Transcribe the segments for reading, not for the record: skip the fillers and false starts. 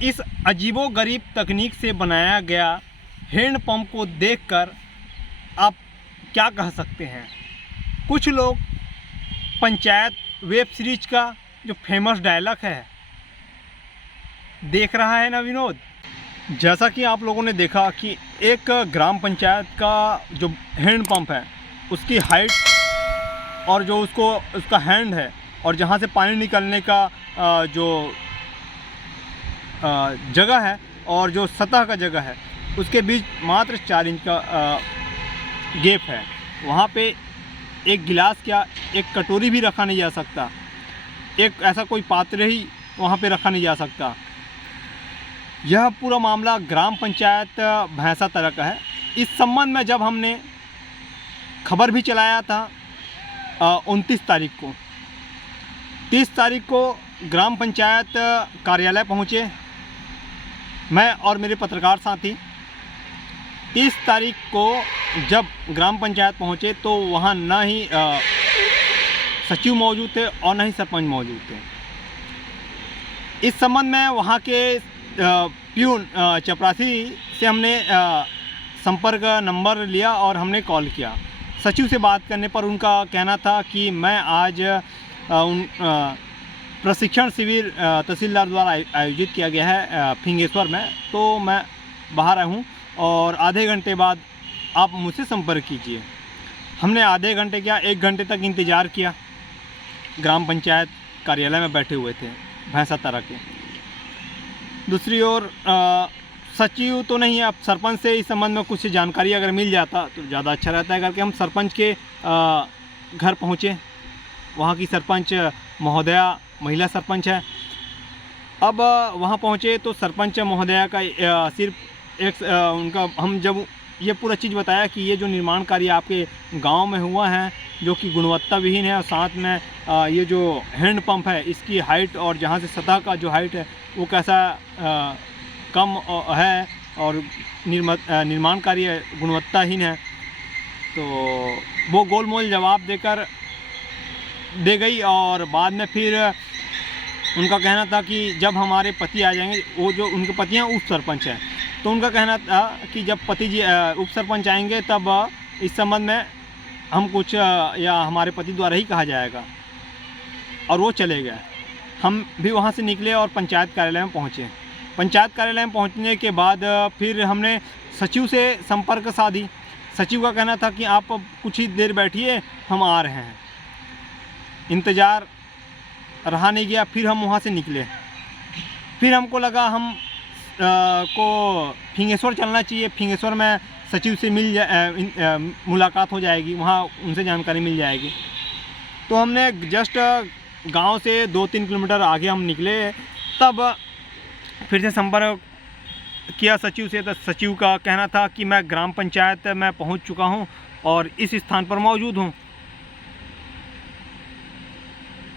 इस अजीबोगरीब तकनीक से बनाया गया हैंडपंप को देखकर आप क्या कह सकते हैं। कुछ लोग पंचायत वेब सीरीज का जो फेमस डायलॉग है देख रहा है ना विनोद। जैसा कि आप लोगों ने देखा कि एक ग्राम पंचायत का जो हैंडपंप है उसकी हाइट और जो उसका हैंड है और जहाँ से पानी निकलने का जो जगह है और जो सतह का जगह है उसके बीच मात्र 4 इंच का गैप है। वहाँ पे एक गिलास क्या एक कटोरी भी रखा नहीं जा सकता, एक ऐसा कोई पात्र ही वहाँ पे रखा नहीं जा सकता। यह पूरा मामला ग्राम पंचायत भैंसा तरह का है। इस संबंध में जब हमने खबर भी चलाया था 29 तारीख को, 30 तारीख को ग्राम पंचायत कार्यालय पहुँचे मैं और मेरे पत्रकार साथी। 30 तारीख को जब ग्राम पंचायत पहुँचे तो वहाँ न ही सचिव मौजूद थे और न ही सरपंच मौजूद थे। इस संबंध में वहाँ के प्यून चपरासी से हमने संपर्क नंबर लिया और हमने कॉल किया। सचिव से बात करने पर उनका कहना था कि मैं आज प्रशिक्षण शिविर तहसीलदार द्वारा आयोजित किया गया है फिंगेश्वर में, तो मैं बाहर आया हूँ और आधे घंटे बाद आप मुझसे संपर्क कीजिए। हमने आधे घंटे क्या 1 घंटे तक इंतज़ार किया। ग्राम पंचायत कार्यालय में बैठे हुए थे भैंसा तरह के। दूसरी ओर सचिव तो नहीं, अब सरपंच से इस संबंध में कुछ जानकारी अगर मिल जाता तो ज़्यादा अच्छा रहता है करके हम सरपंच के घर पहुँचे। वहाँ की सरपंच महोदया महिला सरपंच है। अब वहाँ पहुँचे तो सरपंच महोदया का सिर्फ एक उनका हम जब ये पूरा चीज़ बताया कि ये जो निर्माण कार्य आपके गांव में हुआ है जो कि गुणवत्ता विहीन है और साथ में ये जो हैंडपंप है इसकी हाइट और जहाँ से सतह का जो हाइट है वो कैसा कम है और निर्माण कार्य गुणवत्ताहीन है, तो वो गोलमोल जवाब दे गई। और बाद में फिर उनका कहना था कि जब हमारे पति आ जाएंगे, वो जो उनके पति हैं उप सरपंच हैं, तो उनका कहना था कि जब पति जी उप सरपंच आएंगे तब इस संबंध में हम कुछ या हमारे पति द्वारा ही कहा जाएगा। और वो चले गए। हम भी वहाँ से निकले और पंचायत कार्यालय में पहुँचे। पंचायत कार्यालय में पहुँचने के बाद फिर हमने सचिव से संपर्क साधी। सचिव का कहना था कि आप कुछ ही देर बैठिए, हम आ रहे हैं। इंतज़ार रहा नहीं गया, फिर हम वहाँ से निकले। फिर हमको लगा हम को फिंगेश्वर चलना चाहिए। फिंगेश्वर में सचिव से मुलाकात हो जाएगी, वहाँ उनसे जानकारी मिल जाएगी। तो हमने जस्ट गांव से 2-3 किलोमीटर आगे हम निकले, तब फिर से संपर्क किया सचिव से। तो सचिव का कहना था कि मैं ग्राम पंचायत में पहुंच चुका हूं और इस स्थान पर मौजूद हूं।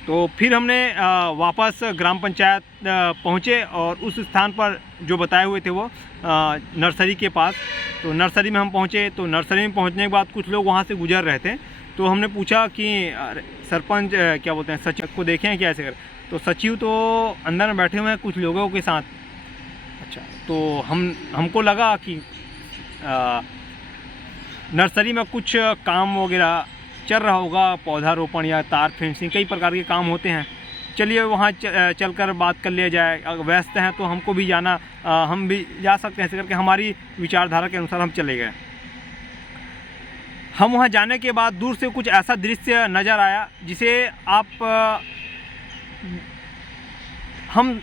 तो फिर हमने वापस ग्राम पंचायत पहुंचे और उस स्थान पर जो बताए हुए थे वो नर्सरी के पास, तो नर्सरी में हम पहुंचे। तो नर्सरी में पहुंचने के बाद कुछ लोग वहां से गुजर रहे थे, तो हमने पूछा कि सरपंच क्या बोलते हैं सचिव को देखें क्या ऐसे कर। तो सचिव तो अंदर में बैठे हुए हैं कुछ लोगों के साथ। अच्छा, तो हमको लगा कि नर्सरी में कुछ काम वगैरह चल रहा होगा, पौधारोपण या तार फेंसिंग, कई प्रकार के काम होते हैं। चलिए वहाँ चलकर बात कर लिया जाए। अगर व्यस्त हैं तो हमको भी जाना, हम भी जा सकते हैं। ऐसे करके हमारी विचारधारा के अनुसार हम चले गए। हम वहाँ जाने के बाद दूर से कुछ ऐसा दृश्य नज़र आया जिसे आप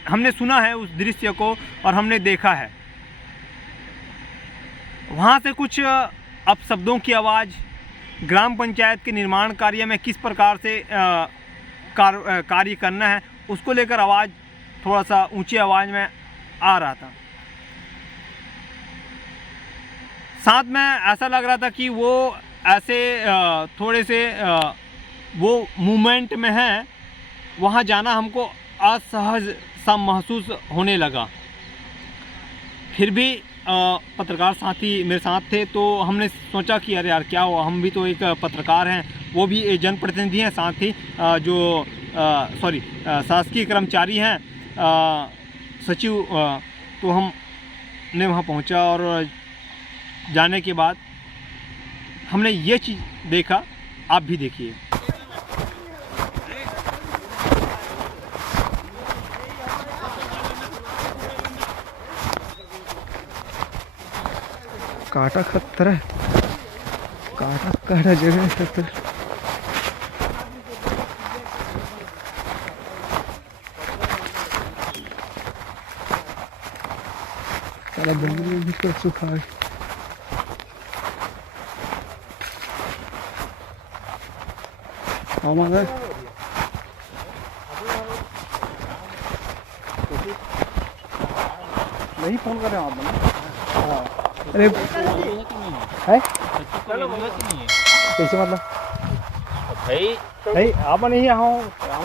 हमने सुना है उस दृश्य को और हमने देखा है। वहाँ से कुछ अपशब्दों की आवाज़, ग्राम पंचायत के निर्माण कार्य में किस प्रकार से कार्य करना है उसको लेकर आवाज़ थोड़ा सा ऊंची आवाज़ में आ रहा था। साथ में ऐसा लग रहा था कि वो ऐसे थोड़े से वो मूवमेंट में है। वहाँ जाना हमको असहज सा महसूस होने लगा। फिर भी पत्रकार साथी मेरे साथ थे, तो हमने सोचा कि अरे यार क्या हुआ, हम भी तो एक पत्रकार हैं, वो भी एक जनप्रतिनिधि हैं, साथ ही जो शासकीय कर्मचारी हैं, सचिव तो हमने वहाँ पहुँचा और जाने के बाद हमने ये चीज़ देखा, आप भी देखिए। काटा खतरा है, काटा काटा जगह है खतरा। सारा जंगल में भी तो सुखा है। हमारा नहीं फोन कर रहे हो आप? अरे है कैसे मतलब भाई आप नहीं यहाँ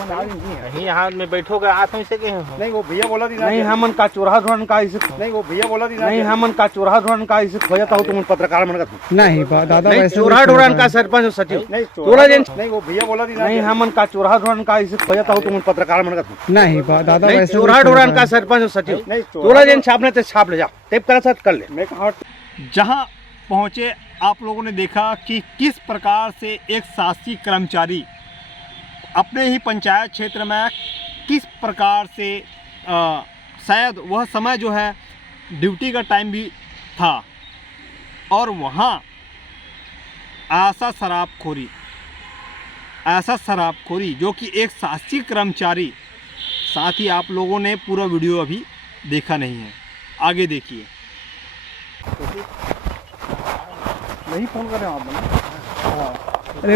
नहीं यहाँ में बैठोगे आप ऐसे के हो? नहीं, वो भैया बोला थी नहीं हमन का चोरा धोरन का ऐसे नहीं, वो भैया बोला थी नहीं हमन का चोरा धोरन का ऐसे खोजता हो तुम पत्रकार मन का नहीं दादा नहीं वैसे चोरा धोरन का सरपंच सचिव नहीं, चोरा जन नहीं, वो भैया बोला थी नहीं हमन का चोरा धोरन का ऐसे खोजता हो तुम पत्रकार मन का नहीं दादा नहीं वैसे चोरा धोरन का सरपंच सचिव नहीं, चोरा जन छापने ते छाप ले जा टेप करा साथ कर ले। मैं कहा जहाँ पहुँचे आप लोगों ने देखा कि किस प्रकार से एक शासकीय कर्मचारी अपने ही पंचायत क्षेत्र में किस प्रकार से शायद वह समय जो है ड्यूटी का टाइम भी था और वहाँ ऐसा शराबखोरी जो कि एक शासकीय कर्मचारी, साथ ही आप लोगों ने पूरा वीडियो अभी देखा नहीं है, आगे देखिए। नहीं फोन कर रहे हो आप? अरे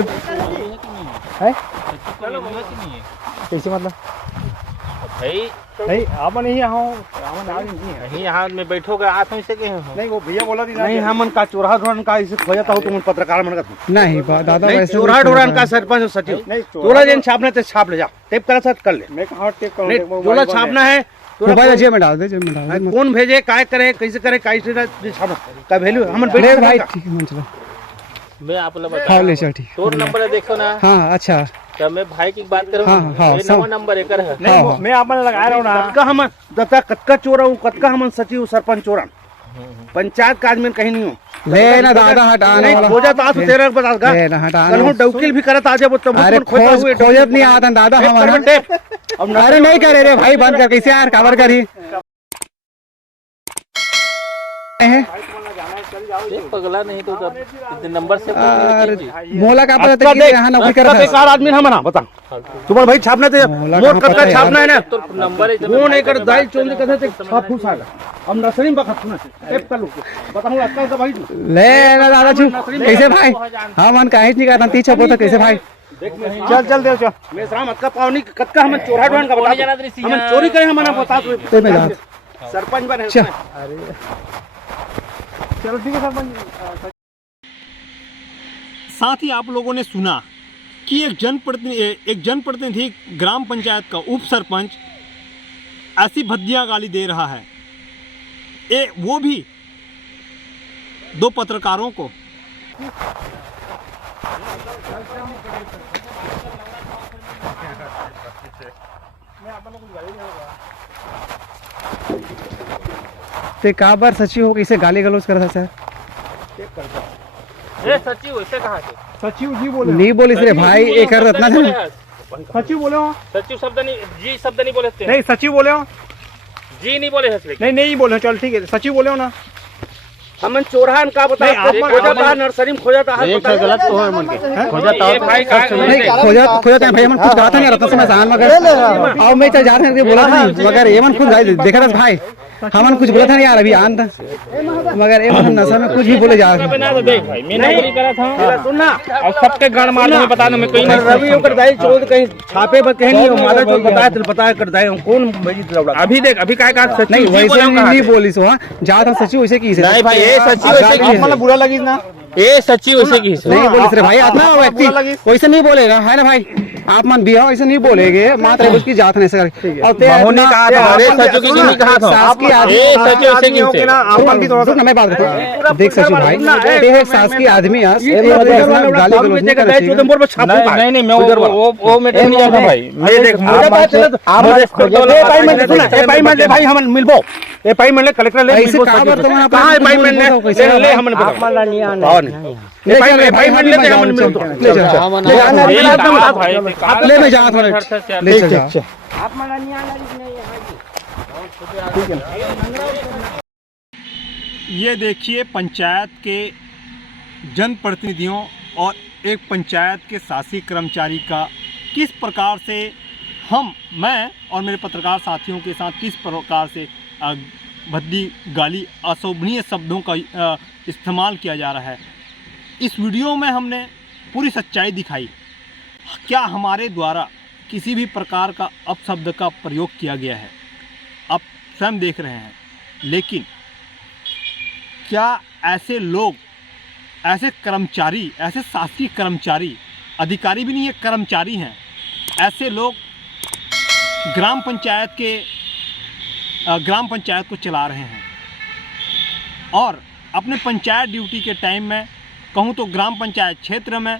है कैसे मतलब भाई नहीं आप नहीं यहाँ नहीं यहाँ में बैठोगे आप ऐसे के हो? नहीं, वो भैया बोला थी नहीं हमन का चोरा धोरन का ऐसे खोजता हो तुम पत्रकार मन का नहीं दादा नहीं वैसे चोरा धोरन का सरपंच सचिव नहीं, चोरा जन छापने ते छाप ले जा टेप करा साथ कर ले। मैं कहा टेप नहीं चोरा छापना है मोबाइल जेब में डाल दे, जेब में डाल दे। कौन भेजे काय करे कैसे करे कैसे छापना का वैल्यू हमन अरे बैठे भाई ठीक है मन चलो। मैं आप लोग हाँ ले चल ठीक। तोर नंबर देखो ना। हाँ अच्छा क्या मैं भाई की बात करूँ? हाँ, हाँ, ये सब- नवा नंबर एक है। नहीं, वो मैं आपने लगा रहा हूँ ना। कतका हम दत्ता कतका चोरा हूँ कतका हम सचिव सरपंच चोरा पंचायत का आदमी कहीं नहीं हूँ। ले ना दादा हटाने नहीं वाला खोजा तो आज तेरा बता ले ना हटाने कल हूँ वाला। डौकील भी करता आज वो अरे खोजत नहीं आता दादा हमारा। अब अरे नहीं करे रे भाई, बंद कर कैसे यार कवर करी पगला नहीं तो जब नंबर से अरे मोला का पता था कि यहाँ नौकरी कर रहा है। बेकार आदमी हम ना बता तुम्हारे भाई छापने थे मोला मोट कहाँ कतका पता छापना है ना यार। तो नंबर वो नहीं कर दाई चोंद कथे से छाप फूस आगा अब नसरी में बखत सुना टेप कर लो बताऊं अक्कल का भाई ले ना दादा चुप कैसे भाई हाँ मन काहे नहीं करता तीन छपो तो कैसे भाई चल दे चल। मैं शाम अक्का पावनी कतका हम चोरा ढोन का बता हम चोरी करे हम ना बता तो मैं जा सरपंच बने चल। चलो ठीक है सरपंच। साथ ही आप लोगों ने सुना कि एक जनप्रतिनिधि ग्राम पंचायत का उप सरपंच ऐसी भद्दियां गाली दे रहा है, वो भी दो पत्रकारों को। ते का बार सची हो कैसे गाली गलौज कर रहा सर? ये सचिव ऐसे कहां से सचिव जी बोले नहीं बोलिस रे भाई एक कर रत्ना था। सचिव बोले हो? सचिव शब्द नहीं जी शब्द नहीं बोले थे नहीं सचिव बोले हो? जी नहीं बोले हंसले नहीं नहीं बोले, चल ठीक है सचिव बोले हो ना। हमन चोरहान का बता नहीं, आप खोजा था नर्सरी में खोजा था गलत तो है मन के खोजा था भाई नहीं खोजा भाई हमन कुछ कहा था नहीं रत्ना समय जान मगर आओ मैं चल जा रहे बोला था मगर ये मन खुद गाली देखा था भाई हमन कुछ बोला था नहीं यार अभी आन था मगर ये मन नशा में कुछ भी बोले जा रहे। बना तो देख भाई मैं नौकरी करा था सुनना अब सबके गण मार में बता दो मैं कोई नहीं रवि ओकर दाई चोद कहीं छापे पर कहीं नहीं मादा चोद बताया तो बताया कर दाई कौन भेजी दौड़ा अभी देख अभी काय का सच नहीं वैसे नहीं बोलिस वहाँ जा था सचिव वैसे की नहीं भाई ये सचिव वैसे की मतलब बुरा लगी ना? ये सचिव वैसे की नहीं बोलिस रे भाई अपना व्यक्ति वैसे नहीं बोलेगा है ना भाई आप मन भी हो ऐसे नहीं बोलेगे मात्र उसकी जात नहीं सर महोनी कहा था अरे सचिव की नहीं कहा था सास की ये सचिव वैसे की से आपन भी थोड़ा ना मैं बात करता देख सचिव भाई ये सास की आदमी है गाली गलौज नहीं कर सकती। नहीं नहीं मैं वो मैं नहीं जाता भाई मैं देख भाई हम मिलबो ए भाई मैंने कलेक्टर ले ऐसे कहाँ बात तो मैं कहाँ है भाई मैंने ले हमने आप बता मला नहीं आना और नहीं ए भाई मैंने ले हमने मिल तो ले जा ले मैं जा थोड़ा ले जा आप मला नहीं आना नहीं ये देखिए पंचायत के जनप्रतिनिधियों और एक पंचायत के शासी कर्मचारी का किस प्रकार से मैं और मेरे पत्रकार साथियों के साथ किस प्रकार से भद्दी गाली अशोभनीय शब्दों का इस्तेमाल किया जा रहा है। इस वीडियो में हमने पूरी सच्चाई दिखाई। क्या हमारे द्वारा किसी भी प्रकार का अपशब्द का प्रयोग किया गया है, आप स्वयं देख रहे हैं। लेकिन क्या ऐसे लोग, ऐसे कर्मचारी, ऐसे शासकीय कर्मचारी, अधिकारी भी नहीं है, कर्मचारी हैं, ऐसे लोग ग्राम पंचायत को चला रहे हैं और अपने पंचायत ड्यूटी के टाइम में कहूँ तो ग्राम पंचायत क्षेत्र में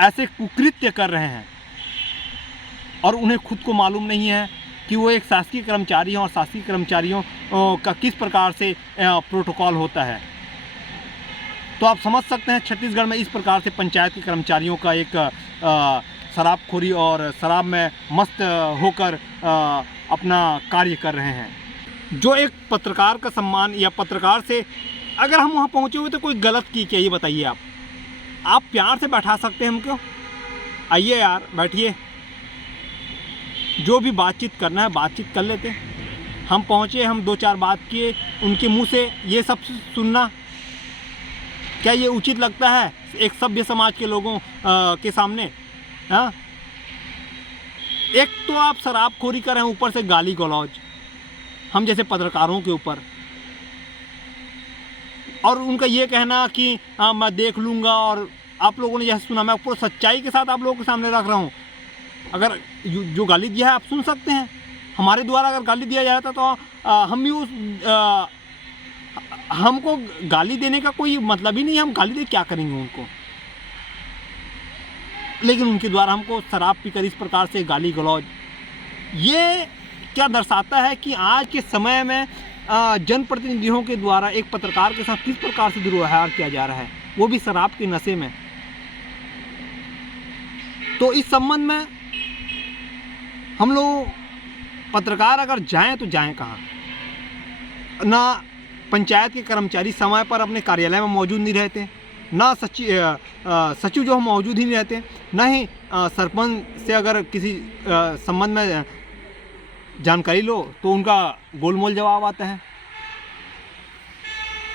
ऐसे कुकृत्य कर रहे हैं और उन्हें खुद को मालूम नहीं है कि वो एक शासकीय कर्मचारी हैं और शासकीय कर्मचारियों का किस प्रकार से प्रोटोकॉल होता है। तो आप समझ सकते हैं छत्तीसगढ़ में इस प्रकार से पंचायत के कर्मचारियों का एक शराबखोरी और शराब में मस्त होकर अपना कार्य कर रहे हैं। जो एक पत्रकार का सम्मान या पत्रकार से अगर हम वहाँ पहुँचे हुए तो कोई गलत की क्या, ये बताइए आप प्यार से बैठा सकते हैं हमको, आइए यार बैठिए, जो भी बातचीत करना है बातचीत कर लेते हैं। हम पहुँचे, हम दो चार बात किए, उनके मुंह से ये सब सुनना क्या ये उचित लगता है एक सभ्य समाज के लोगों के सामने? हाँ, एक तो आप शराबखोरी कर रहे हैं, ऊपर से गाली गलौज हम जैसे पत्रकारों के ऊपर, और उनका ये कहना कि मैं देख लूँगा। और आप लोगों ने जैसे सुना, मैं पूरी सच्चाई के साथ आप लोगों के सामने रख रहा हूँ। अगर जो गाली दिया है आप सुन सकते हैं, हमारे द्वारा अगर गाली दिया जाता तो हम भी उस हमको गाली देने का कोई मतलब ही नहीं, हम गाली दे क्या करेंगे उनको। लेकिन उनके द्वारा हमको शराब पीकर इस प्रकार से गाली गलौज, ये क्या दर्शाता है कि आज के समय में जनप्रतिनिधियों के द्वारा एक पत्रकार के साथ किस प्रकार से दुर्व्यवहार किया जा रहा है, वो भी शराब के नशे में। तो इस संबंध में हम लोग पत्रकार अगर जाएं तो जाएं कहाँ? ना पंचायत के कर्मचारी समय पर अपने कार्यालय में मौजूद नहीं रहते, ना सचिव जो हम मौजूद ही नहीं रहते, ना ही सरपंच से अगर किसी संबंध में जानकारी लो तो उनका गोलमोल जवाब आता है,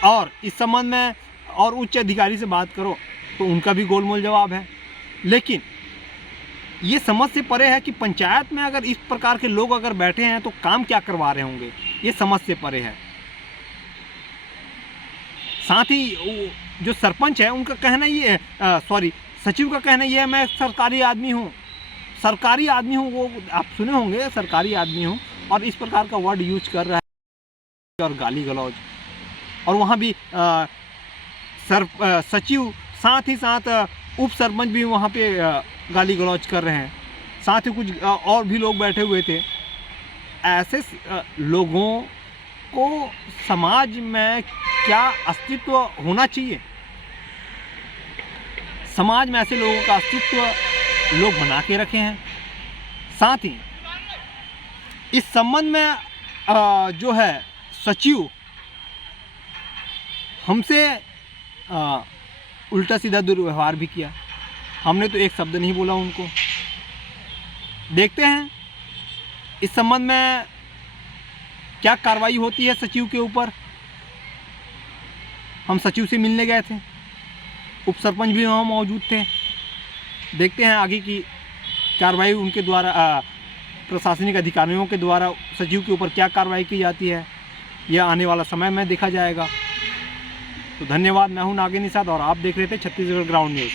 और इस संबंध में और उच्च अधिकारी से बात करो तो उनका भी गोलमोल जवाब है। लेकिन ये समझ से परे है कि पंचायत में अगर इस प्रकार के लोग अगर बैठे हैं तो काम क्या करवा रहे होंगे, ये समझ से परे है। साथ ही जो सरपंच है उनका कहना ये सचिव का कहना ये है, मैं सरकारी आदमी हूँ, वो आप सुने होंगे, सरकारी आदमी हूँ, और इस प्रकार का वर्ड यूज कर रहा है और गाली गलौज। और वहाँ भी सचिव साथ ही साथ उप सरपंच भी वहाँ पे गाली गलौज कर रहे हैं, साथ ही कुछ और भी लोग बैठे हुए थे। ऐसे लोगों को समाज में क्या अस्तित्व होना चाहिए? समाज में ऐसे लोगों का अस्तित्व लोग बना के रखे हैं। साथ ही इस संबंध में जो है सचिव हमसे उल्टा सीधा दुर्व्यवहार भी किया। हमने तो एक शब्द नहीं बोला उनको। देखते हैं इस संबंध में क्या कार्रवाई होती है सचिव के ऊपर। हम सचिव से मिलने गए थे, उप सरपंच भी वहाँ मौजूद थे। देखते हैं आगे की कार्रवाई उनके द्वारा, प्रशासनिक अधिकारियों के द्वारा सचिव के ऊपर क्या कार्रवाई की जाती है, यह आने वाला समय में देखा जाएगा। तो धन्यवाद। मैं हूं नागे निषाद और आप देख रहे थे छत्तीसगढ़ ग्राउंड न्यूज़।